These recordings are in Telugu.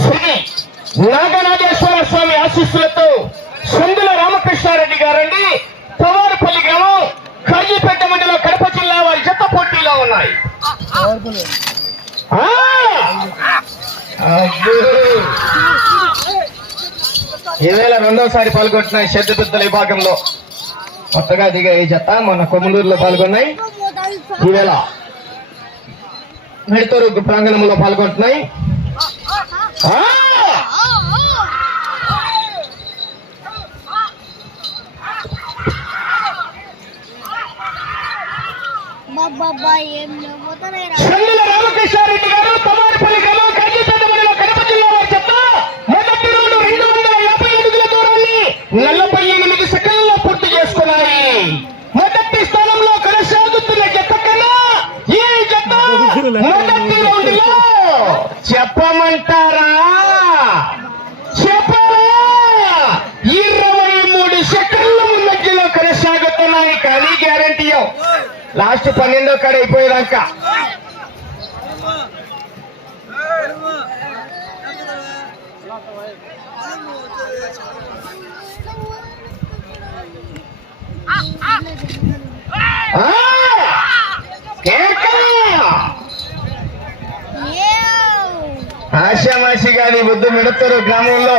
శ్రీ నాగనాగేశ్వర స్వామి ఆశీస్సులతో సందుల రామకృష్ణారెడ్డి గారండి. పవారుపల్లి గ్రామం ఖాజీపేట మండలం కడప జిల్లా వారి జత పోటీలో ఉన్నాయి. ఆ! అయ్యో. ఈ వేళ రెండోసారి పాల్గొంటున్నాయి శ్రద్ధ పెద్దల విభాగంలో. కొత్తగా దిగా ఈ జత మొన్న కొమ్మలూరులో పాల్గొన్నాయి. ఈవేళ మెడతూరు ప్రాంగణంలో పాల్గొంటున్నాయి. రామకృష్ణారెడ్డి గారు తమారిపల్లి గ్రామం కాజీపేట మండలం కడప జిల్లా వారి చెత్త మొదటి రౌండ్ రెండు వందల యాభై అడుగుల దూరాన్ని నలభై ఎనిమిది సెకండ్లలో పూర్తి చేసుకున్నాయి మొదటి స్థానంలో కొనసాగుతున్న జత కన్నా ఈ జత మొదటి రౌండ్లో చెప్పమంటారా? చెప్పరా ఇరవై మూడు సెకండ్ల మధ్యలో కొనసాగుతున్నాయి కానీ గ్యారంటీ లాస్ట్ పన్నెండో కాడ అయిపోయేదాకా. కేక్ ఆశామాషిగా నీ బుద్ధు మెడతారు గ్రామంలో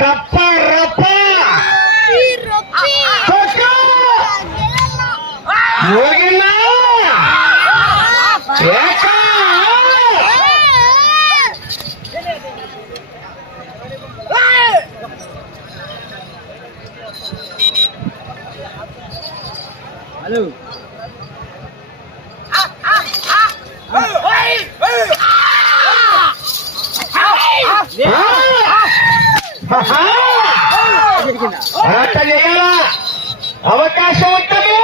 రప్ప రప్ప తొక్క! ఆట చేయాలా అవకాశం ఉంటుంది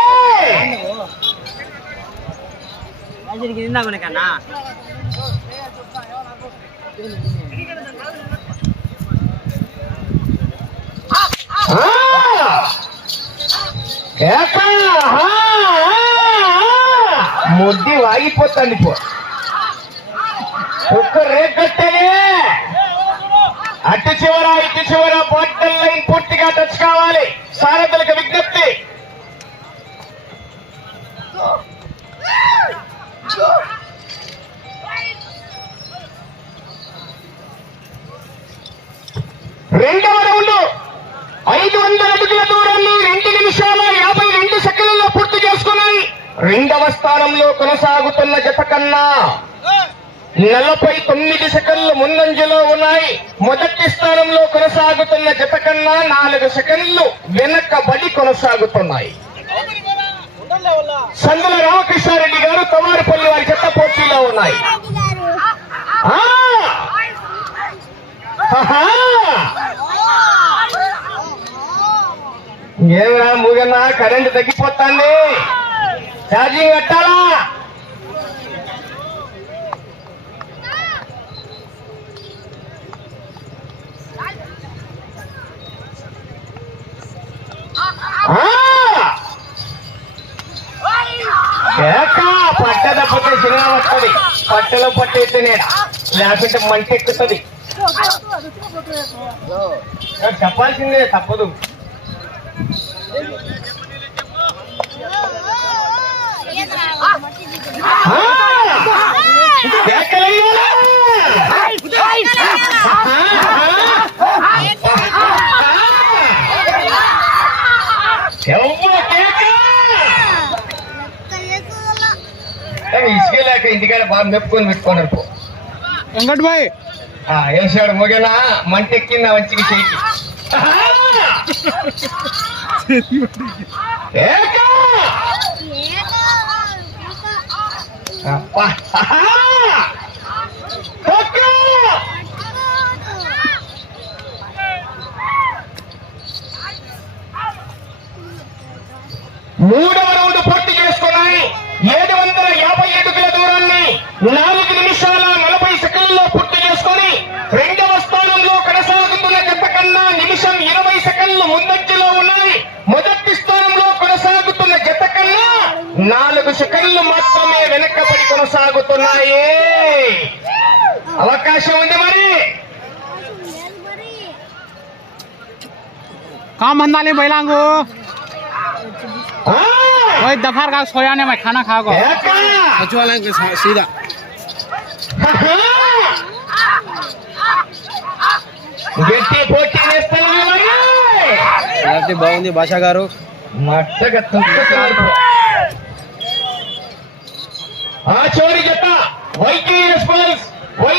కన్నా ఆ! కేక! ఆహా! ముద్ది వాగిపోతుంది పో ఒక్క రేకట్టనే అటు చివర ఇటు చివర బాటల్ లైన్ పూర్తిగా టచ్ కావాలి. సారథులకు విజ్ఞప్తి. రెండవ రౌండ్ ఐదు వందల అడుగుల దూరాన్ని రెండు నిమిషాల యాభై రెండు సెకండ్లలో పూర్తి చేసుకున్నాయి. రెండవ స్థానంలో కొనసాగుతున్న జత కన్నా నలభై తొమ్మిది సెకండ్లు ముందంజలో ఉన్నాయి. మొదటి స్థానంలో కొనసాగుతున్న జత కన్నా నాలుగు సెకండ్లు వెనకబడి కొనసాగుతున్నాయి. సందుల రామకృష్ణారెడ్డి గారు తమారుపల్లి వారి జత పోటీలో ఉన్నాయి. ఏమరా మూగన్నా కరెంట్ తగ్గిపోతాండి ఛార్జింగ్ కట్టాలా పట్ట తప్పితే సినిమా వస్తుంది. పట్టలో పట్టేస్తే నేను లేకుంటే మంచి ఎక్కుతుంది చెప్పాల్సిందే తప్పదు. ఆ! ఇంటికాడ బాగా మెప్పుకొని పెట్టుకున్నారు పో వెంకట్ ఆ, వేసాడు మొగనా? మంట ఎక్కిందా మంచిగా చేయికి! మూడవ రౌండ్ పూర్తి చేసుకున్నాయి. ఏడు వందల యాభై అడుగుల దూరాన్ని నాలుగు నిమిషాల నలభై సెకండ్లో పూర్తి చేసుకుని రెండవ స్థానంలో కొనసాగుతున్న గత కన్నా నిమిషం ఇరవై సెకండ్లు ముందంజలో ఉన్నాయి. మొదటి స్థానంలో కొనసాగుతున్న గత కన్నా నాలుగు సెకండ్లు మాత్రమే వెనకబడి కొనసాగుతున్నాయి. అవకాశం ఉంది మరి? కామందాలి బైలాంగు. ఆ? वही दफार का सोया ने मैं खाना खाओ ఏక! सचिवालय के सीधा గట్టి పోటీ వేస్తున్నాయి మరి బాగుంది భాష గారు మట్టగా తొక్కుతున్నారు ఆ చివరి జత వైద్య రెస్పాన్స్ వై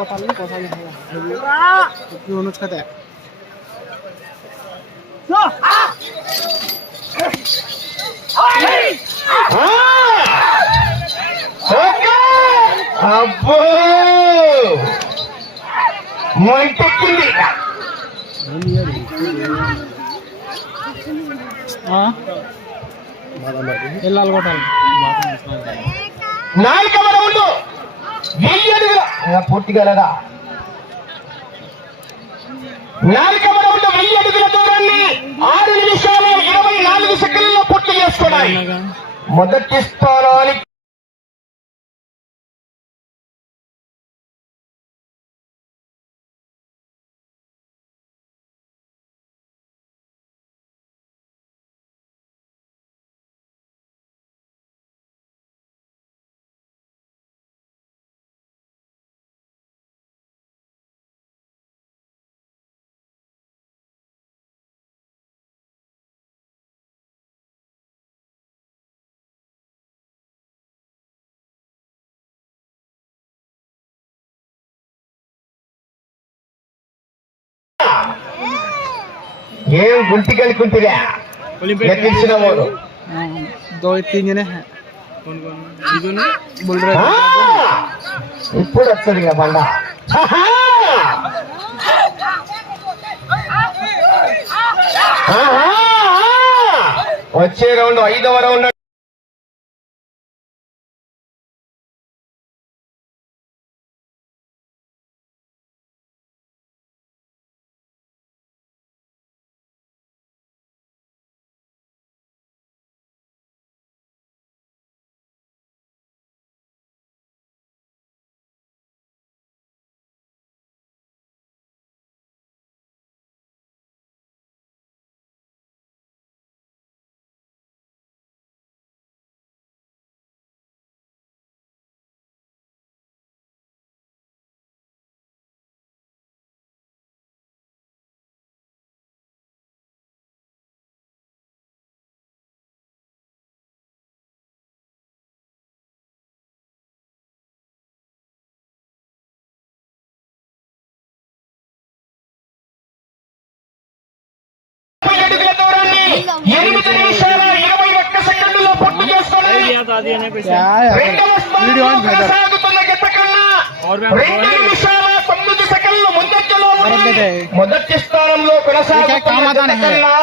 কথা কথা নেই একটু অনুষ্কাতে అబ్బో మొంటెక్కింది వెళ్ళాలి కొట్టాలి నాలుగు ఇంకా పూర్తిగా లేదా? వెయ్యి అడుగుల దూరాన్ని ఆరు నిమిషాల ఇరవై నాలుగు సెకండ్లలో పూర్తి చేసుకున్నాయి మొదటి స్థానానికి ఏం గుంటి కలుకుంటురా లెక్కించిన వాడు दो तीन जने हैं बोल रहे ఆ! ఇప్పుడు వస్తుంది ఇక బండ ఆహా! ఆహా! వచ్చే రౌండ్ ఐదవ రౌండ్ కామతానే జత కన్నా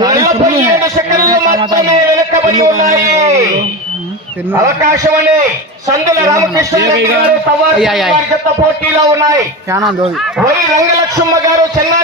నలభై ఏడు సెకండ్లు మాత్రమే వెనకబడి ఉన్నాయి फिर అవకాశం అని సందుల రామకృష్ణ రెడ్డి గారు తవారు అయ్య, అయ్య. వారి జత పోటీలో ఉన్నాయి क्या नाम दो వై రంగలక్ష్మ గారు చెన్నారెడ్డిపల్లి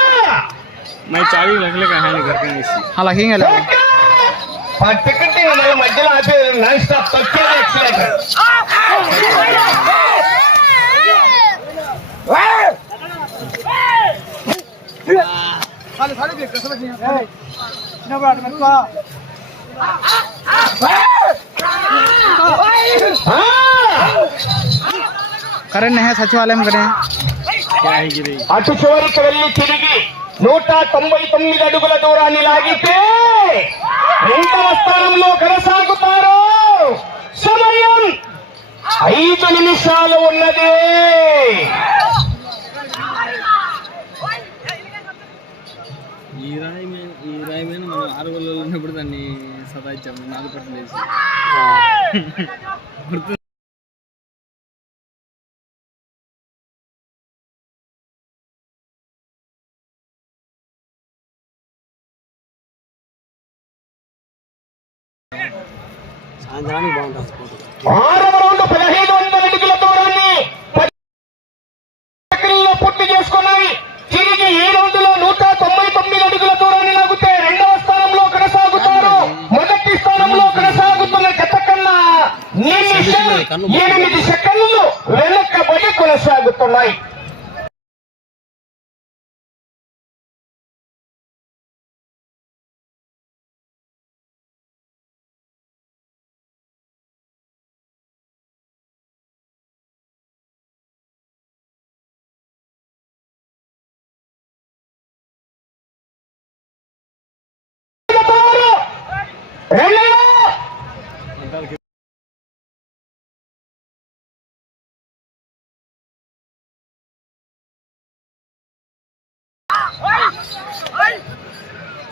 मैं चाबी रख ले कहा नहीं घर पे इसी हाँ लगेंगे लोग పట్టుకుంటే మళ్ళీ మధ్యలో ఆపే నాన్ స్టాప్ తొక్కేది ఎక్సలేటర్ करें नहीं सचिवालय में करें क्या है गिरी అటు చివరికి వెళ్ళి తిరిగి నూట తొంభై తొమ్మిది అడుగుల దూరాన్ని లాగితే రెండవ స్థానంలో కొనసాగుతారు. సమయం ఐదు నిమిషాలు ఉన్నది. ఈ రాయి మీద ఈ రాయి మీద మనం ఆరు గోళ్ళు ఉన్నప్పుడు దాన్ని సతాయించాము. నాలుగు గుర్తు సాయంత్రానికి బాగుంటుంది పదహైదు వందల అడుగుల దూరాన్ని పూర్తి చేసుకున్నాయి. తిరిగి ఈ రౌండ్లో నూట తొంభై తొమ్మిది అడుగుల దూరాన్ని లాగితే రెండవ స్థానంలో కొనసాగుతారు. మొదటి స్థానంలో కొనసాగుతున్న గత కన్నా ఎనిమిది సెకండ్లు వెనకబడి కొనసాగుతున్నాయి.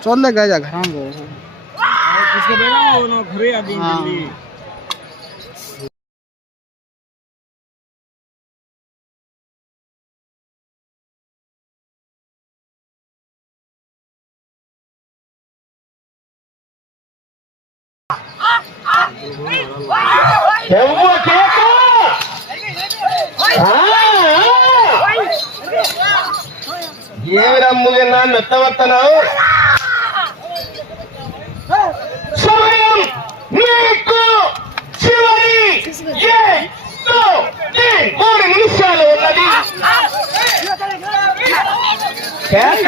चल गए जा घर में इसके बेटा वो ना घरे आ गई எவ்வளோ ಕೇಳ್ತಾ ಏನ ಮುಗಿನ ಮೆತ್ತ ಬರ್ತಾನ మీకు చివరి ఎత్తు ది మూడు నిమిషాలు ఉన్నది కేక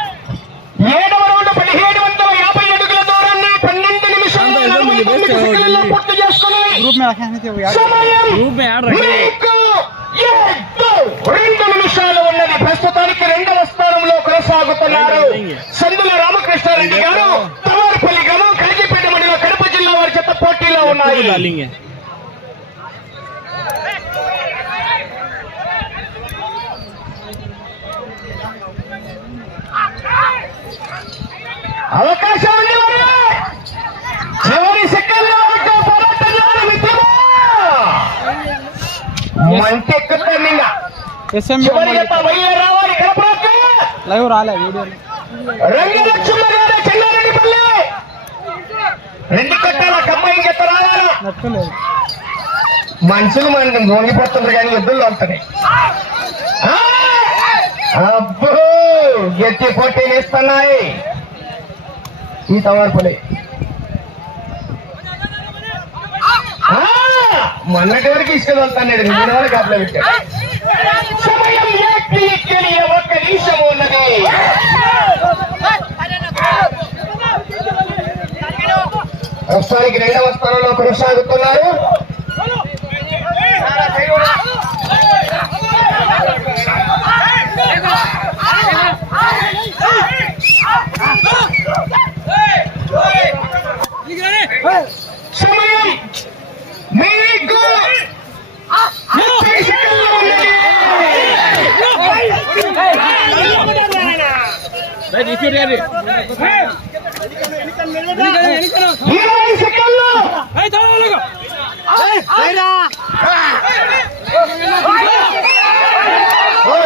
में रखे नहीं थे वो यार సమయం ग्रुप में यार रखे మీకు ఎత్తు రెండు నిమిషాలు ఉన్నది ప్రస్తుతానికి రెండవ స్థానంలో కొనసాగుతున్నారు సందుల రామకృష్ణారెడ్డి గారు తవారిపల్లి గ్రామం కలిగిపేట మండలం కడప జిల్లా వారి చెత్త పోటీలో ఉన్నాయి डालेंगे అవకాశం లైవ్ రాలే వీడియో మనుషులు మనం దొంగిపోతుండ్రు కానీ ఎద్దులు వస్తున్నాయి అబ్బో గట్టి పోటీ ఇస్తున్నాయి. ఈ సవార్పులే మొన్నటి వరకు ఇసుకెళ్తాడు నిన్న వరకు అట్లా పెట్టాడు సమయం ఒక్క నిమిషం ఉన్నది ప్రస్తుతానికి రెండవ స్థానంలో కొనసాగుతున్నారు Hey మీకు ముప్పై సెకండ్లు ఉన్నది. Right, if you're ready. ఇరవై సెకండ్లు ఓ,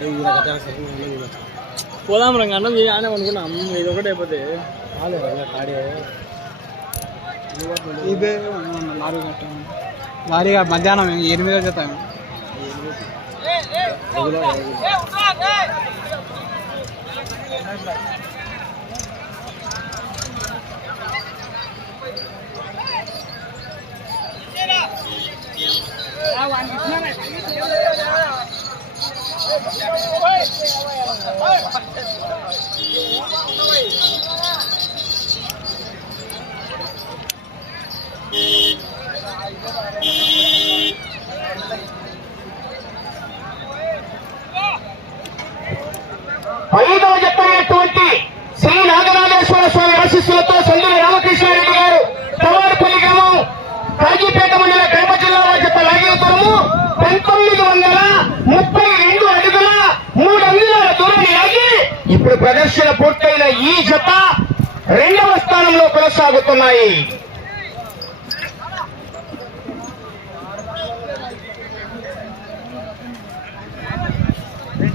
వెనకబడి రా, తమ్ముడు. సమయం పది సెకండ్లు ఉన్నది పోదాం రంగ అన్నం చేసి ఆనే అనుకున్నాం ఇది ఒకటి అయిపోతే ఇదే మన లారీ కట్ట లారీ మధ్యాహ్నం ఎనిమిదో జత ఐదవ చెప్పినటువంటి శ్రీ నాగరాజేశ్వర స్వామి ఆశీస్సులతో సందుల రామకృష్ణారెడ్డి గారు తవారుపల్లి గ్రామం కాజీపేట మండల కడప జిల్లా వారి చెప్ప లాగేతరము పంతొమ్మిది వందల ముప్పై రెండు అడుగుల మూడు అంగుళాల దూరాన్ని లాగి పరీక్షలు పూర్తయిన ఈ జత రెండవ స్థానంలో కొనసాగుతున్నాయి.